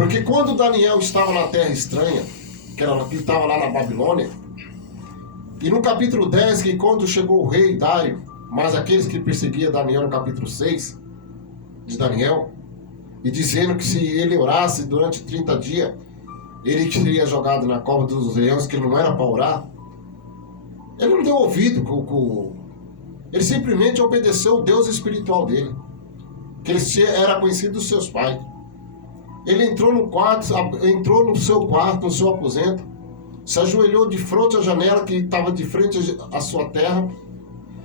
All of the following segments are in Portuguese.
Porque quando Daniel estava na terra estranha, que estava lá na Babilônia, e no capítulo 10, que quando chegou o rei Dário, mas aqueles que perseguiam Daniel no capítulo 6 de Daniel, e dizendo que se ele orasse durante 30 dias, ele seria jogado na cova dos leões, que não era para orar, ele não deu ouvido, ele simplesmente obedeceu o Deus espiritual dele, que ele era conhecido dos seus pais. Ele entrou no seu quarto, no seu aposento, se ajoelhou de frente à janela que estava de frente à sua terra,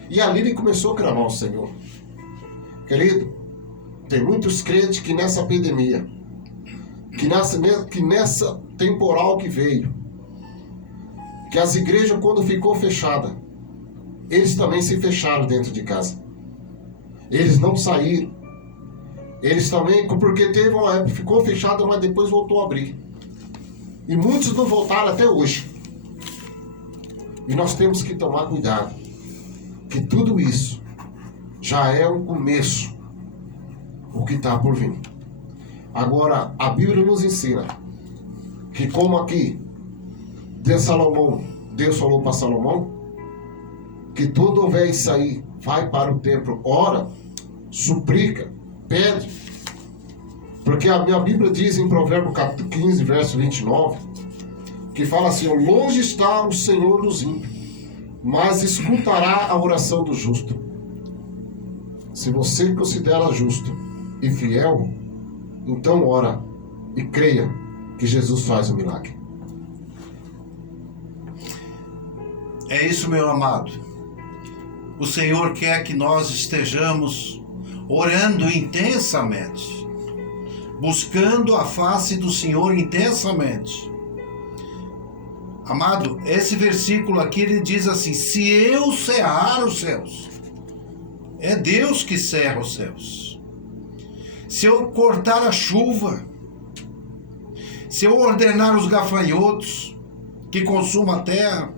e ali ele começou a clamar ao Senhor. Querido, tem muitos crentes que nessa epidemia, que nessa temporal que veio, que as igrejas quando ficou fechada, eles também se fecharam dentro de casa. Eles não saíram. Eles também, porque teve uma época, ficou fechada, mas depois voltou a abrir. E muitos não voltaram até hoje. E nós temos que tomar cuidado, que tudo isso já é o começo, o que está por vir. Agora, a Bíblia nos ensina que como aqui, Deus falou para Salomão, que todo houver isso aí, vai para o templo, ora, suplica, pede. Porque a minha Bíblia diz em Provérbios 15, verso 29, que fala assim: longe está o Senhor dos ímpios, mas escutará a oração do justo. Se você considera justo e fiel, então ora e creia que Jesus faz o milagre. É isso, meu amado. O Senhor quer que nós estejamos orando intensamente, buscando a face do Senhor intensamente. Amado, esse versículo aqui ele diz assim: se eu cerrar os céus, é Deus que cerra os céus. Se eu cortar a chuva, se eu ordenar os gafanhotos que consumam a terra,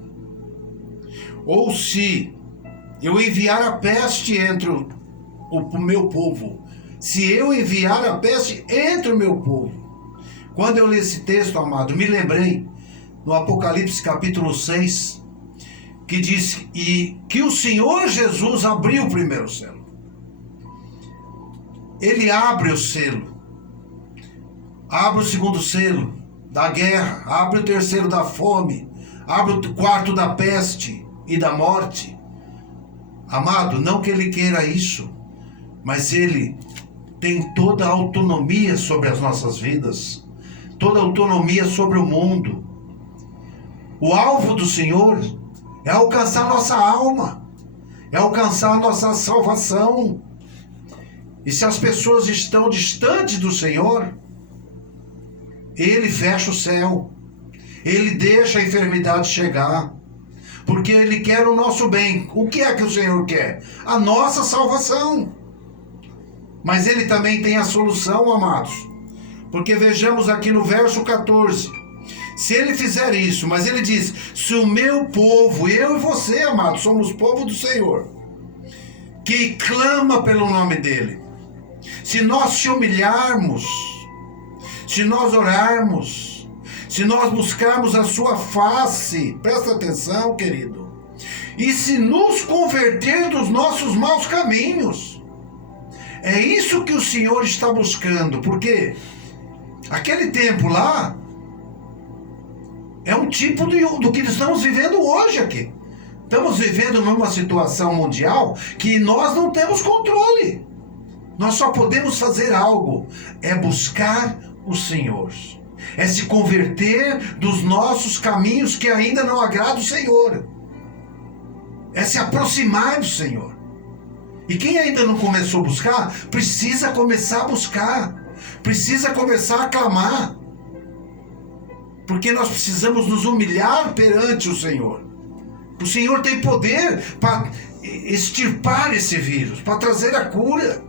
ou se eu enviar a peste entre o meu povo, se eu enviar a peste entre o meu povo. Quando eu li esse texto, amado, me lembrei no Apocalipse capítulo 6, que diz que o Senhor Jesus abriu o primeiro selo. Ele abre o selo, abre o segundo selo da guerra, abre o terceiro da fome, abre o quarto da peste e da morte. Amado, não que ele queira isso, mas ele tem toda a autonomia sobre as nossas vidas, toda a autonomia sobre o mundo. O alvo do Senhor é alcançar nossa alma, é alcançar nossa salvação. E se as pessoas estão distantes do Senhor, Ele fecha o céu, Ele deixa a enfermidade chegar, porque Ele quer o nosso bem. O que é que o Senhor quer? A nossa salvação. Mas Ele também tem a solução, amados. Porque vejamos aqui no verso 14. Se Ele fizer isso, mas Ele diz: se o meu povo, eu e você, amados, somos povo do Senhor, que clama pelo nome dEle. Se nós te humilharmos, se nós orarmos, se nós buscarmos a sua face, presta atenção, querido, e se nos converter dos nossos maus caminhos, é isso que o Senhor está buscando, porque aquele tempo lá é um tipo do que estamos vivendo hoje aqui. Estamos vivendo numa situação mundial que nós não temos controle. Nós só podemos fazer algo, é buscar o Senhor, é se converter dos nossos caminhos que ainda não agradam o Senhor, é se aproximar do Senhor. E quem ainda não começou a buscar, precisa começar a buscar, precisa começar a clamar, porque nós precisamos nos humilhar perante o Senhor. O Senhor tem poder para extirpar esse vírus, para trazer a cura,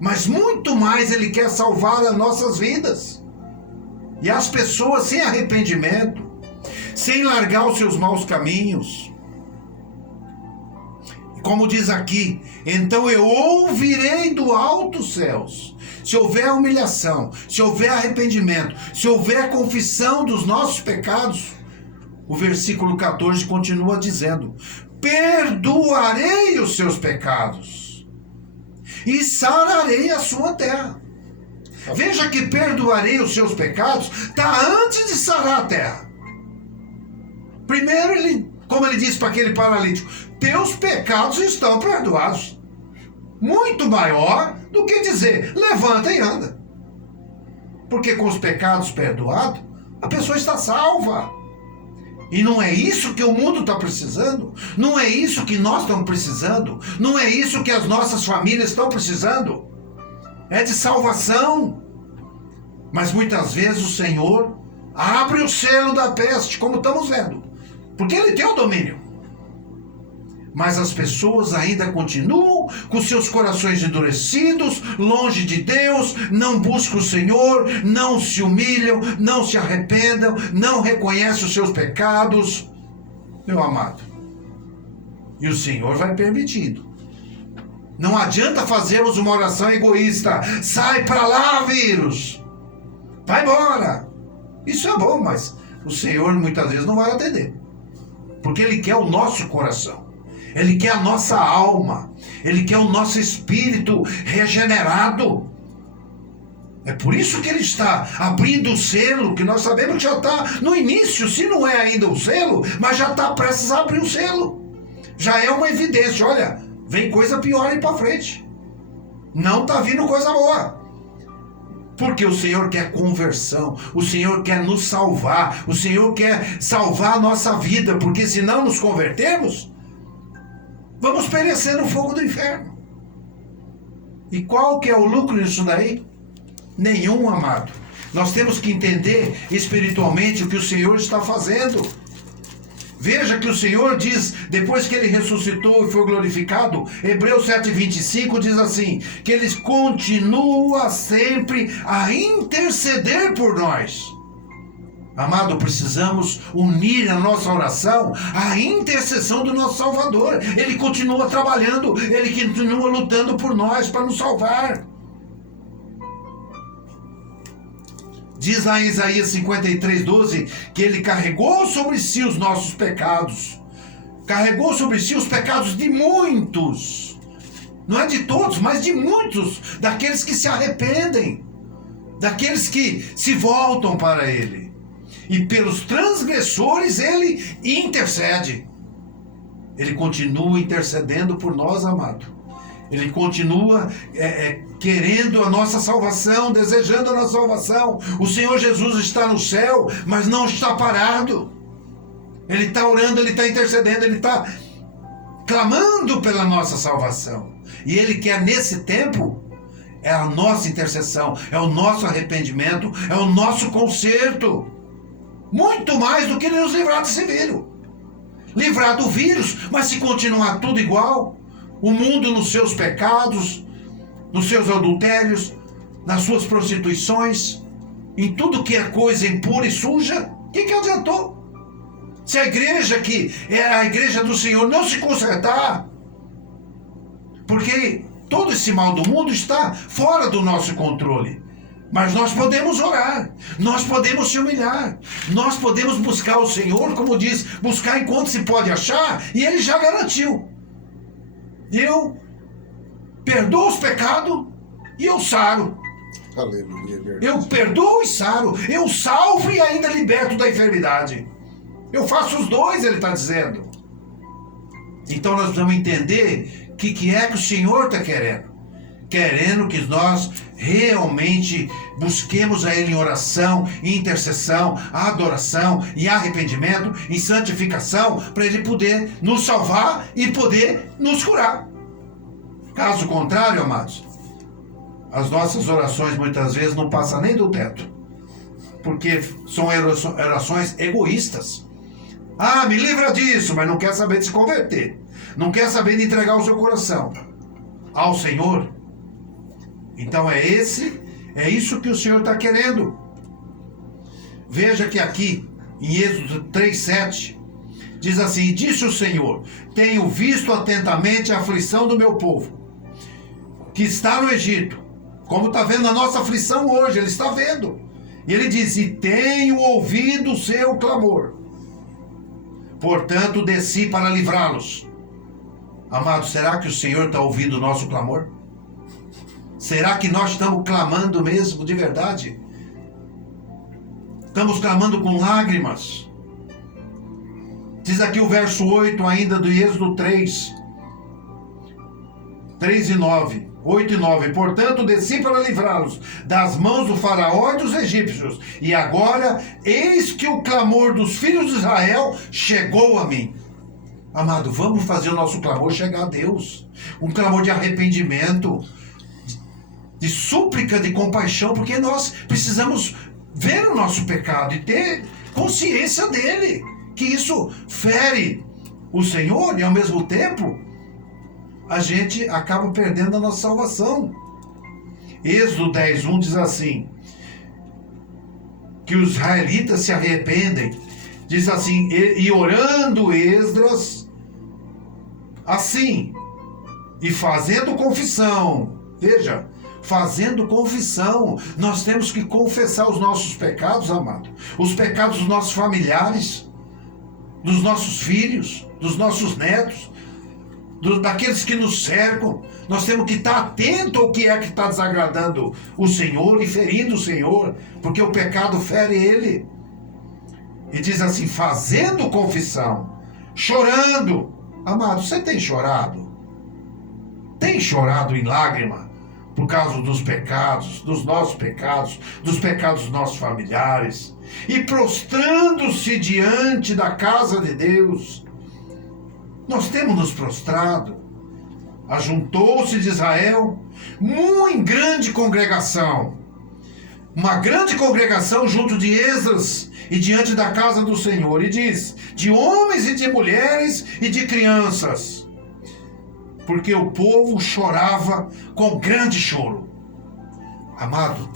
mas muito mais Ele quer salvar as nossas vidas. E as pessoas sem arrependimento, sem largar os seus maus caminhos, como diz aqui: então eu ouvirei do alto céus, se houver humilhação, se houver arrependimento, se houver confissão dos nossos pecados, o versículo 14 continua dizendo: perdoarei os seus pecados e sararei a sua terra. Veja que perdoarei os seus pecados está antes de sarar a terra. Primeiro, como ele disse para aquele paralítico, teus pecados estão perdoados. Muito maior do que dizer, levanta e anda. Porque com os pecados perdoados, a pessoa está salva. E não é isso que o mundo está precisando, não é isso que nós estamos precisando, não é isso que as nossas famílias estão precisando. É de salvação. Mas muitas vezes o Senhor abre o selo da peste, como estamos vendo, porque Ele tem o domínio. Mas as pessoas ainda continuam com seus corações endurecidos, longe de Deus, não buscam o Senhor, não se humilham, não se arrependam, não reconhecem os seus pecados. Meu amado, e o Senhor vai permitindo. Não adianta fazermos uma oração egoísta. Sai para lá, vírus. Vai embora. Isso é bom, mas o Senhor muitas vezes não vai atender. Porque Ele quer o nosso coração. Ele quer a nossa alma. Ele quer o nosso espírito regenerado. É por isso que Ele está abrindo o selo, que nós sabemos que já está no início, se não é ainda o selo, mas já está prestes a abrir o selo. Já é uma evidência, olha, vem coisa pior aí para frente. Não está vindo coisa boa. Porque o Senhor quer conversão, o Senhor quer nos salvar, o Senhor quer salvar a nossa vida, porque se não nos convertermos, vamos perecer no fogo do inferno. E qual que é o lucro nisso daí? Nenhum, amado. Nós temos que entender espiritualmente o que o Senhor está fazendo. Veja que o Senhor diz, depois que Ele ressuscitou e foi glorificado, Hebreus 7,25 diz assim, que Ele continua sempre a interceder por nós. Amado, precisamos unir a nossa oração à intercessão do nosso Salvador. Ele continua trabalhando, Ele continua lutando por nós para nos salvar. Diz lá em Isaías 53:12 que Ele carregou sobre si os nossos pecados. Carregou sobre si os pecados de muitos. Não é de todos, mas de muitos. Daqueles que se arrependem. Daqueles que se voltam para Ele. E pelos transgressores Ele intercede. Ele continua intercedendo por nós, amado. Ele continua querendo a nossa salvação, desejando a nossa salvação. O Senhor Jesus está no céu, mas não está parado. Ele está orando, Ele está intercedendo, Ele está clamando pela nossa salvação. E Ele quer nesse tempo, é a nossa intercessão, é o nosso arrependimento, é o nosso conserto. Muito mais do que nos livrar desse vírus. Livrar do vírus, mas se continuar tudo igual, o mundo nos seus pecados, nos seus adultérios, nas suas prostituições, em tudo que é coisa impura e suja, o que adiantou? Se a igreja que é a igreja do Senhor não se consertar, porque todo esse mal do mundo está fora do nosso controle. Mas nós podemos orar, nós podemos se humilhar, nós podemos buscar o Senhor, como diz, buscar enquanto se pode achar, e Ele já garantiu. Eu perdoo os pecados e eu saro. Aleluia, verdade. Eu perdoo e saro. Eu salvo e ainda liberto da enfermidade. Eu faço os dois, Ele está dizendo. Então nós precisamos entender o que é que o Senhor está querendo. Querendo que nós realmente busquemos a Ele em oração, em intercessão, adoração, em arrependimento, em santificação, para Ele poder nos salvar e poder nos curar. Caso contrário, amados, as nossas orações muitas vezes não passam nem do teto, porque são orações egoístas. Ah, me livra disso, mas não quer saber de se converter, não quer saber de entregar o seu coração ao Senhor. Então é isso que o Senhor está querendo. Veja que aqui, em Êxodo 3:7, diz assim, disse o Senhor, tenho visto atentamente a aflição do meu povo, que está no Egito, Como está vendo a nossa aflição hoje, ele está vendo. E ele diz: e tenho ouvido o seu clamor, portanto desci para livrá-los. Amado, será que o Senhor está ouvindo o nosso clamor? Será que nós estamos clamando mesmo, de verdade? Estamos clamando com lágrimas. Diz aqui o verso 8 ainda do Êxodo 3 e 9. 8 e 9. Portanto, desci para livrá-los das mãos do faraó e dos egípcios. E agora, eis que o clamor dos filhos de Israel chegou a mim. Amado, vamos fazer o nosso clamor chegar a Deus. Um clamor de arrependimento, de súplica, de compaixão, porque nós precisamos ver o nosso pecado e ter consciência dele, que isso fere o Senhor e ao mesmo tempo a gente acaba perdendo a nossa salvação. Êxodo 10:1 diz assim, que os israelitas se arrependem. Diz assim: e orando Esdras assim, e fazendo confissão. Veja, fazendo confissão. Nós temos que confessar os nossos pecados, amado. Os pecados dos nossos familiares, dos nossos filhos, dos nossos netos, daqueles que nos cercam. Nós temos que estar atento ao que é que está desagradando o Senhor e ferindo o Senhor, porque o pecado fere ele. E diz assim: fazendo confissão, chorando. Amado, você tem chorado? Tem chorado em lágrima por causa dos pecados, dos nossos pecados, dos pecados dos nossos familiares, e prostrando-se diante da casa de Deus? Nós temos nos prostrado. Ajuntou-se de Israel muito grande congregação, uma grande congregação junto de Esdras e diante da casa do Senhor, e diz: de homens e de mulheres e de crianças, porque o povo chorava com grande choro. Amado,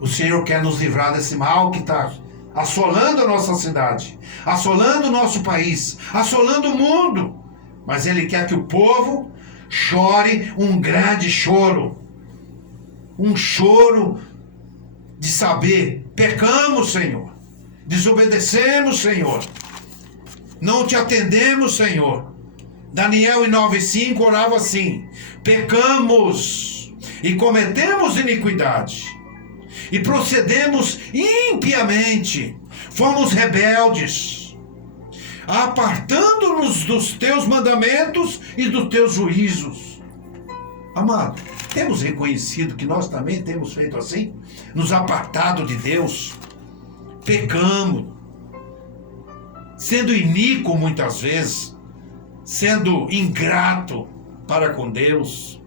o Senhor quer nos livrar desse mal que está assolando a nossa cidade, assolando o nosso país, assolando o mundo. Mas Ele quer que o povo chore um grande choro. Um choro de saber: pecamos, Senhor. Desobedecemos, Senhor. Não te atendemos, Senhor. Daniel em 9:5 orava assim: pecamos e cometemos iniquidade, e procedemos impiamente, fomos rebeldes, apartando-nos dos teus mandamentos e dos teus juízos. Amado, temos reconhecido que nós também temos feito assim, nos apartado de Deus, pecamos, sendo iníquo muitas vezes, sendo ingrato para com Deus.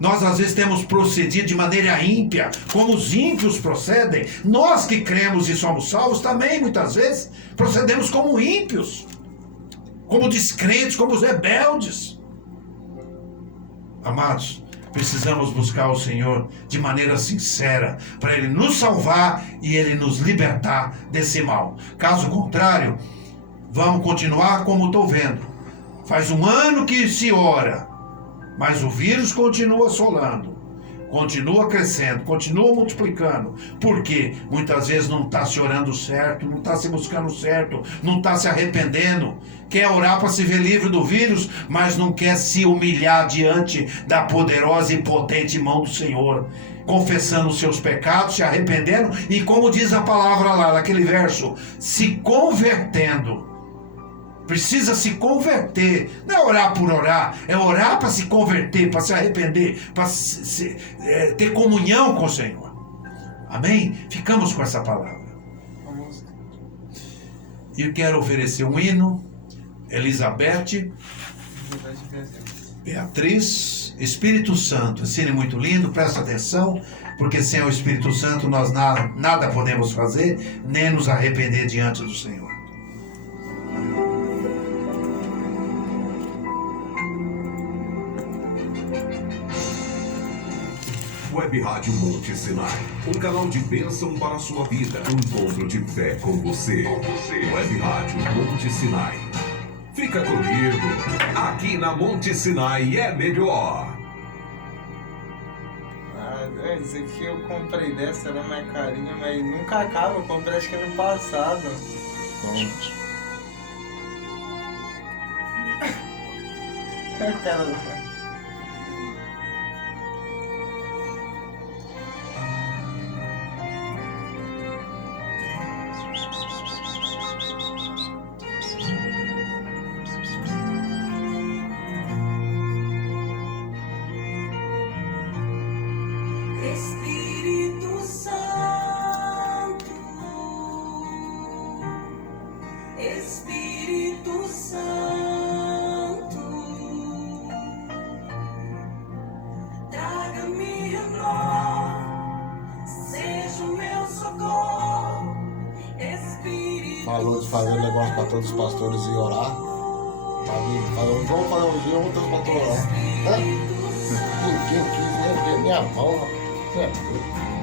Nós às vezes temos procedido de maneira ímpia, como os ímpios procedem. Nós que cremos e somos salvos também muitas vezes procedemos como ímpios, como descrentes, como os rebeldes. Amados, precisamos buscar o Senhor de maneira sincera, para Ele nos salvar e Ele nos libertar desse mal. Caso contrário, vamos continuar como estou vendo. Faz um ano que se ora, mas o vírus continua assolando, continua crescendo, continua multiplicando. Por quê? Muitas vezes não está se orando certo, não está se buscando certo, não está se arrependendo. Quer orar para se ver livre do vírus, mas não quer se humilhar diante da poderosa e potente mão do Senhor, confessando os seus pecados, se arrependendo e, como diz a palavra lá naquele verso, se convertendo. Precisa se converter. Não é orar por orar, é orar para se converter, para se arrepender, para ter comunhão com o Senhor. Amém? Ficamos com essa palavra. E eu quero oferecer um hino. Elizabeth, Beatriz, Espírito Santo. Esse hino é muito lindo, presta atenção, porque sem o Espírito Santo nós nada podemos fazer, nem nos arrepender diante do Senhor. Web Rádio Monte Sinai, um canal de bênção para a sua vida, um encontro de fé com você. Web Rádio Monte Sinai. Fica comigo, aqui na Monte Sinai é melhor. Esse aqui eu comprei dessa, era mais carinha, mas nunca acaba. Eu comprei acho que ano passado. Cara, Espírito Santo, Espírito Santo, traga-me renovo, seja o meu socorro, Espírito Falou de fazer um negócio para todos os pastores e orar. Falou, vamos fazer um dia, vamos todos os pastores orar. Ninguém quis nem ver minha mão. Você é doido.